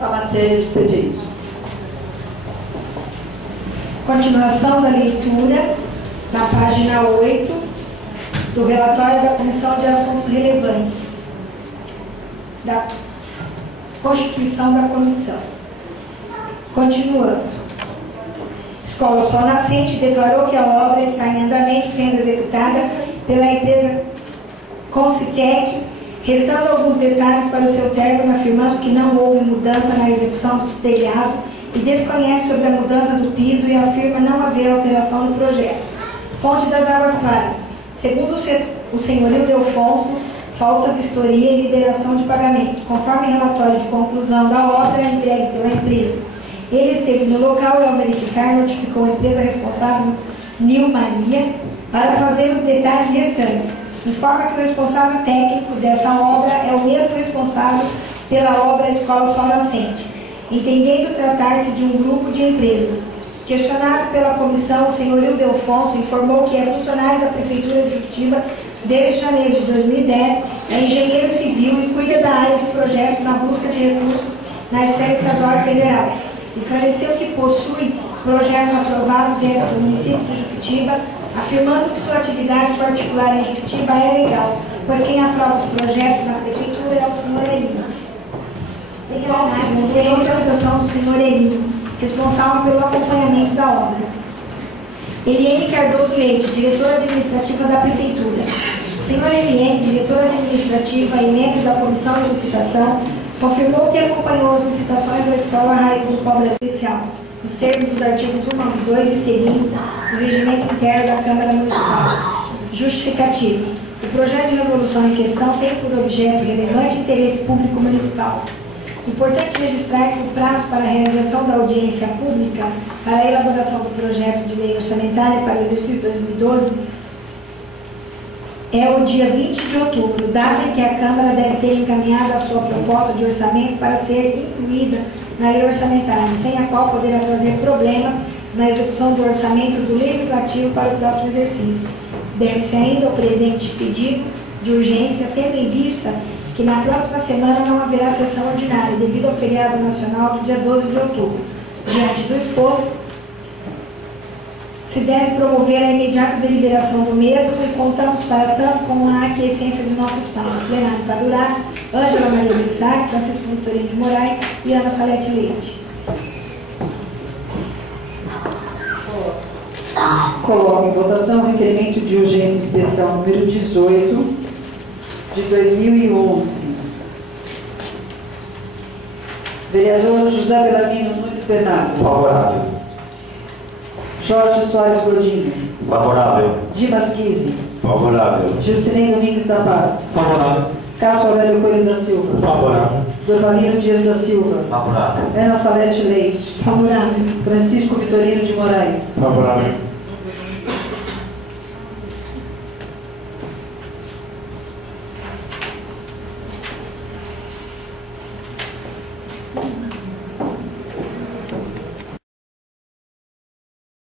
a matéria do expediente. Continuação da leitura na página 8 do relatório da Comissão de Assuntos Relevantes da Constituição da Comissão. Continuando. Escola Sol Nascente declarou que a obra está em andamento sendo executada pela empresa Concitec, restando alguns detalhes para o seu término, afirmando que não houve mudança na execução do telhado e desconhece sobre a mudança do piso e afirma não haver alteração no projeto. Fonte das Águas Claras. Segundo o senhorio Delfonso, falta vistoria e liberação de pagamento. Conforme relatório de conclusão da obra entregue pela empresa, ele esteve no local e, ao verificar, notificou a empresa responsável, Nil Maria, para fazer os detalhes restantes. Informa que o responsável técnico dessa obra é o mesmo responsável pela obra Escola Sol Nascente, entendendo tratar-se de um grupo de empresas. Questionado pela comissão, o senhorio Delfonso informou que é funcionário da Prefeitura de Juquitiba desde janeiro de 2010, é engenheiro civil e cuida da área de projetos na busca de recursos na esfera estadual e federal. Esclareceu que possui projetos aprovados dentro do município de Juquitiba, afirmando que sua atividade particular em Juquitiba é legal, pois quem aprova os projetos na Prefeitura é o senhor Elinho. Sem autorização do senhor Elinho, responsável pelo acompanhamento da obra. Eliane Cardoso Leite, diretora administrativa da Prefeitura. Senhora Eliane, diretora administrativa e membro da Comissão de Licitação, confirmou que acompanhou as licitações da Escola Raiz do Pobre Especial, nos termos dos artigos 192 e seguintes do Regimento Interno da Câmara Municipal. Justificativa. O projeto de resolução em questão tem por objeto relevante interesse público municipal. Importante registrar que o prazo para a realização da audiência pública para a elaboração do projeto de lei orçamentária para o exercício 2012 é o dia 20 de outubro, data em que a Câmara deve ter encaminhado a sua proposta de orçamento para ser incluída na lei orçamentária, sem a qual poderá trazer problema na execução do orçamento do Legislativo para o próximo exercício. Deve-se ainda o presente pedido de urgência, tendo em vista que na próxima semana não haverá sessão ordinária, devido ao feriado nacional do dia 12 de outubro. Diante do exposto, se deve promover a imediata deliberação do mesmo e contamos para tanto com a aquiescência de nossos pais, Plenário Padurato, Ângela Maria Bessari, Francisco Vitorino de Moraes e Ana Salete Leite. Coloco em votação o requerimento de urgência especial número 18 de 2011. Vereador José Belarmino Nunes Bernardo. Favorável. Jorge Soares Godinho. Favorável. Dimas Guise. Favorável. Gilcinei Domingues da Paz. Favorável. Cássio Aurélio Coelho da Silva. Favorável. Dorvalino Dias da Silva. Favorável. Ana Salete Leite. Favorável. Francisco Vitorino de Moraes. Favorável.